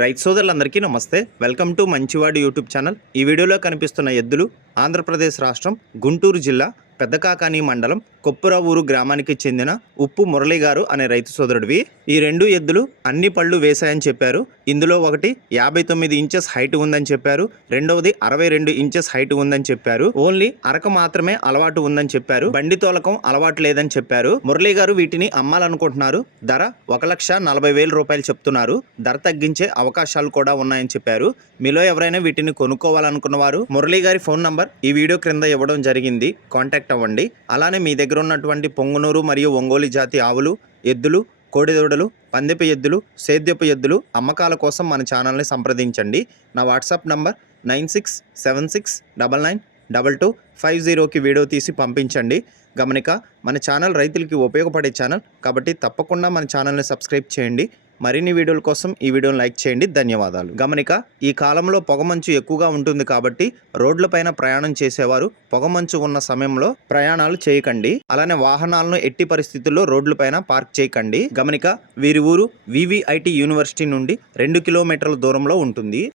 రైతు సోదరులందరికీ నమస్తే. వెల్కమ్ టు మంచివాడి యూట్యూబ్ ఛానల్. ఈ వీడియోలో కనిపిస్తున్న ఎద్దులు ఆంధ్రప్రదేశ్ రాష్ట్రం గుంటూరు జిల్లా పెద్దకాకాని మండలం కొప్పురవూరు గ్రామానికి చెందిన ఉప్పు మురళి గారు అనే రైతు సోదరుడివి. ఈ రెండు ఎద్దులు అన్ని పళ్ళు వేశాయని చెప్పారు. ఇందులో ఒకటి 59 ఇంచెస్ హైట్ ఉందని చెప్పారు. రెండవది 62 ఇంచెస్ హైట్ ఉందని చెప్పారు. ఓన్లీ అరక మాత్రమే అలవాటు ఉందని చెప్పారు. బండి తోలకం అలవాటు లేదని చెప్పారు. మురళి గారు వీటిని అమ్మాలనుకుంటున్నారు. ధర 1,40,000 రూపాయలు చెప్తున్నారు. ధర తగ్గించే అవకాశాలు కూడా ఉన్నాయని చెప్పారు. మీలో ఎవరైనా వీటిని కొనుక్కోవాలనుకున్న వారు మురళి గారి ఫోన్ నంబర్ ఈ వీడియో క్రింద ఇవ్వడం జరిగింది. కాంటాక్ట్ అవ్వండి. అలానే మీ దగ్గర ఉన్నటువంటి పొంగునూరు మరియు ఒంగోలు జాతి ఆవులు, ఎద్దులు, కోడిదూడలు, పందెపు ఎద్దులు, సేద్యపు ఎద్దులు అమ్మకాల కోసం మన ఛానల్ని సంప్రదించండి. నా వాట్సాప్ నంబర్ 9676992250కి వీడియో తీసి పంపించండి. గమనిక, మన ఛానల్ రైతులకి ఉపయోగపడే ఛానల్ కాబట్టి తప్పకుండా మన ఛానల్ని సబ్స్క్రైబ్ చేయండి. మరిన్ని వీడియోల కోసం ఈ వీడియోని లైక్ చేయండి. ధన్యవాదాలు. గమనిక, ఈ కాలంలో పొగమంచు ఎక్కువగా ఉంటుంది కాబట్టి రోడ్లపైన ప్రయాణం చేసేవారు పొగమంచు ఉన్న సమయంలో ప్రయాణాలు చేయకండి. అలానే వాహనాలను ఎట్టి పరిస్థితుల్లో రోడ్లపైన పార్క్ చేయకండి. గమనిక, వీరి ఊరు వివిఐటి యూనివర్సిటీ నుండి 2 కిలోమీటర్ల దూరంలో ఉంటుంది.